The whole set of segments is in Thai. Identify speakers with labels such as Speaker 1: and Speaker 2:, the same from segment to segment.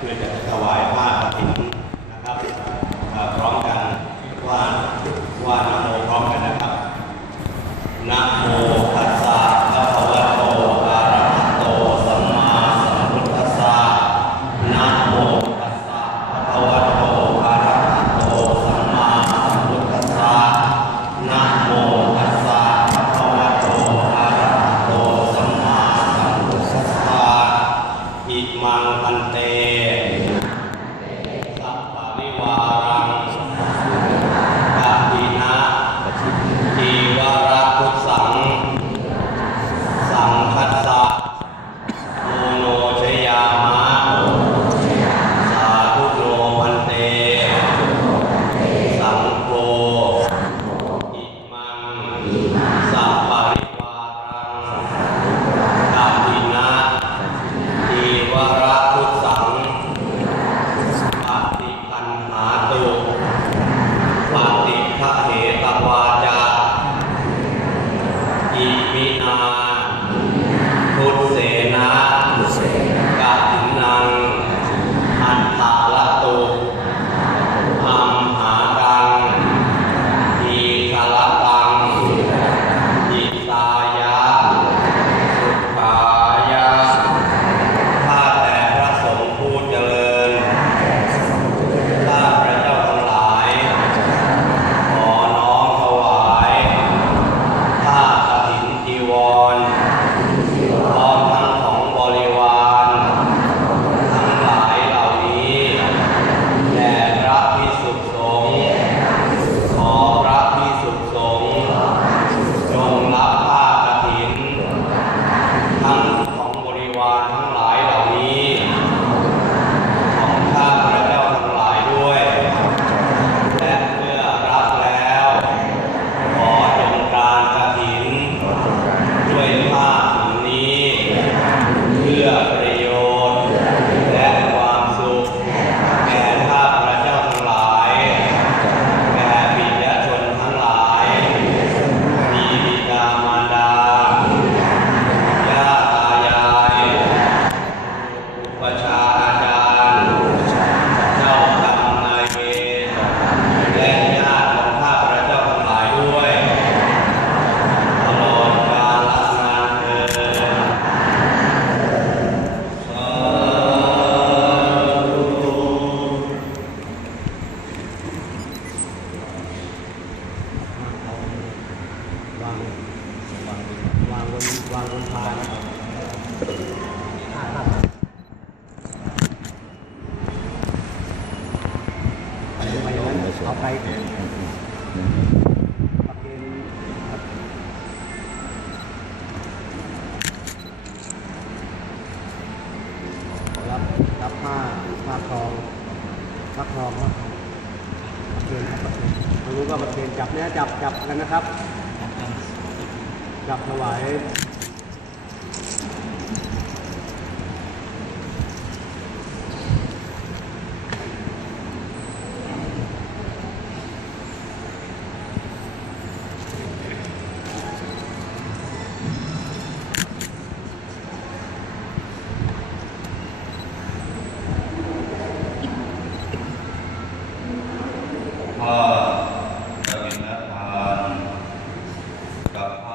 Speaker 1: เพื่อจะถวายผ้า ดับกันนะครับ ดับถวาย uh,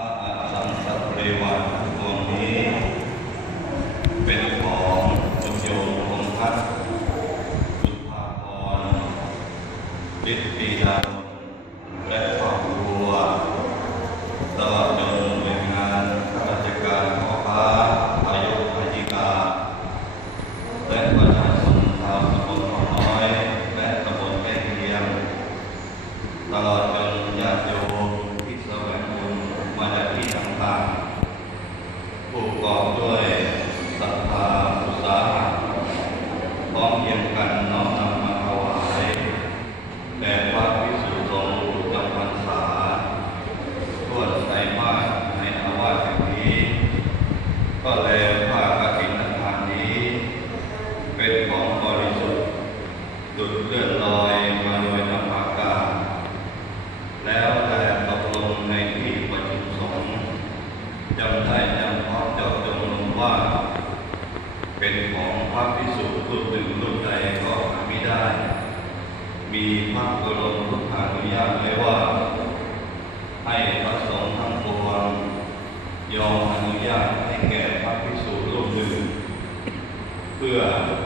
Speaker 1: ก็แลผ้ากระถินทานี้ เป็นของบริสุทธิ์ดุดเลื่นลอยมาโดยน้ำอากาศแล้วแต่ตกลงในที่ประชุมสงจำได้จำพร้อมจดจงล
Speaker 2: งว่า เป็นของพระพิสุทธิ์รูปถึ
Speaker 1: งรู
Speaker 3: ปใดก็หาไม่ได้ มีพระบรมพุทธานุญาตไว้ว่า ให้พระสงฆ์ทั้งปวงยอม พื่อ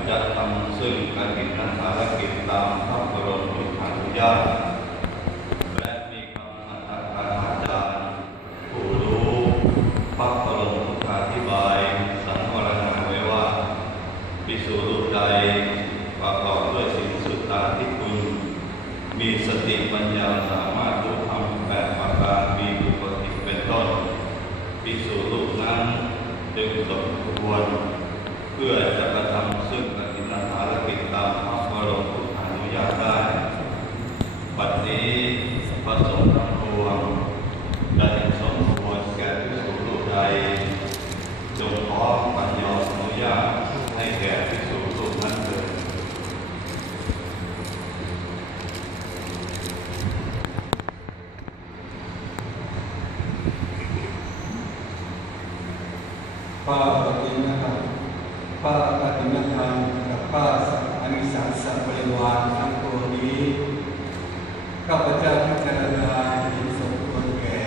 Speaker 3: จะทำซึ่งการกิจนั้นภารกิจตามพระบรมพุทธานุญาตและมีคำอธิษฐาอาจารย์ผู้รู้พระบรมพุทธาธิบายสังวรณาไว้ว่าภิกษุรูปใดประกอบด้วยสิ่งสุดตาที่คุณ มีสติปัญญาสามารถรู้ธรรมแปดประการมีอุปกิจเป็นต้นภิกษุรูปนั้นจึงสมควร เพื่อจะกระทำซึ่งกฐินภารกิจตามพระบรมพุทธานุญาตได้ บัดนี้พระสงฆ์ทั้งปวงได้สมควรแก่ภิกษุรูปใดจงขอปัญญาอนุญาตให้แก่ภิกษุรูปนั้นเถิด
Speaker 4: ป้าปฏินะครับ ป้าปฏิมธรรมกับป้าอนิสังสับริวารทั้งปวนี้ ข้าพเจ้าพิจารณาเห็นสมควรแก่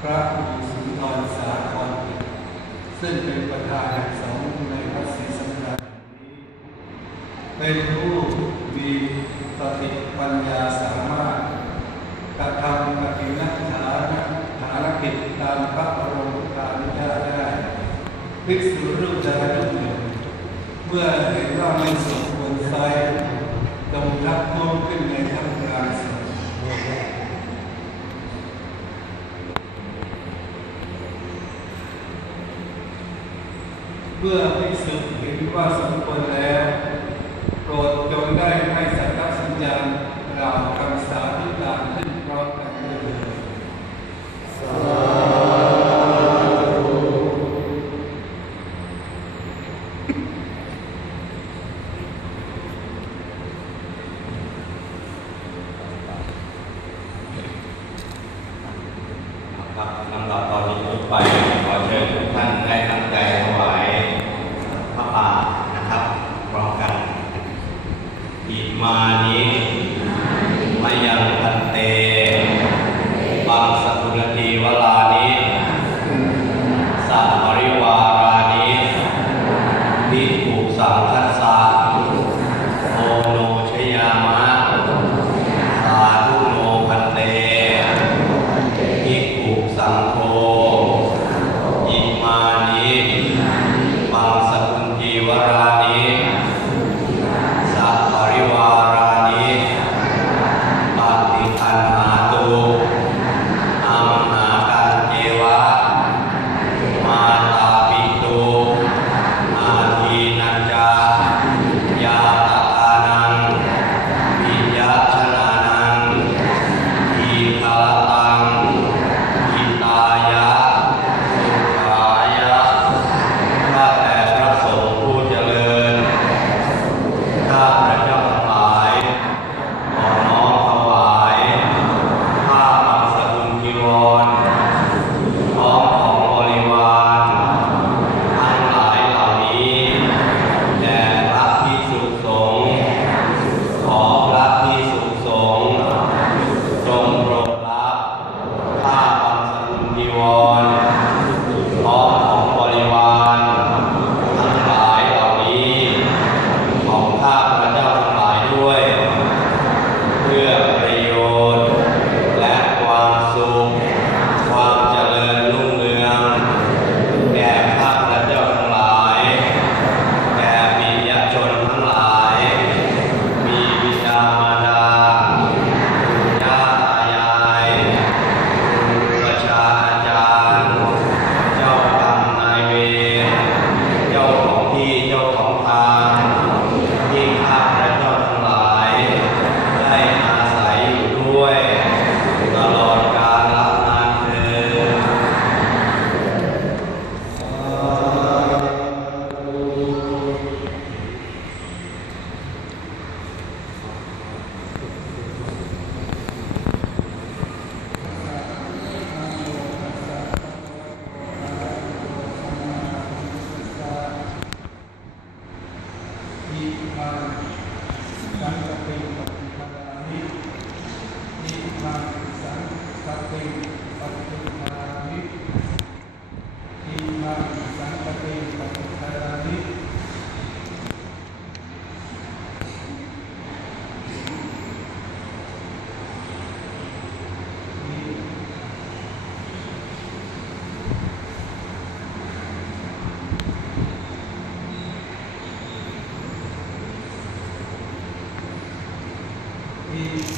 Speaker 4: พระอิสุนทรสาครซึ่งเป็นประธานแห่งสงฆ์ในพระศรีสังฆานี้ เป็นผู้มีสติปัญญาสามารถกระทำกฐินฐานภารกิจตามพระบรมราชานุญาตได้ ภิกษุรูปใดรูปหนึ่ง เมื่อเห็นว่าไม่สมควรใช้จงทักท้วงขึ้นในท่ามกลางสงฆ์เมื่อภิกษุเห็นว่าสมควรแล้ว โปรดจงได้ให้สักการสัญญาณกล่าวคำสาธุการขึ้นพร้อมกันด้วยเถิด
Speaker 1: ครับลำดับ ตอนนี้ต่อไปขอเชิญทุกท่านได้ตั้ง อิ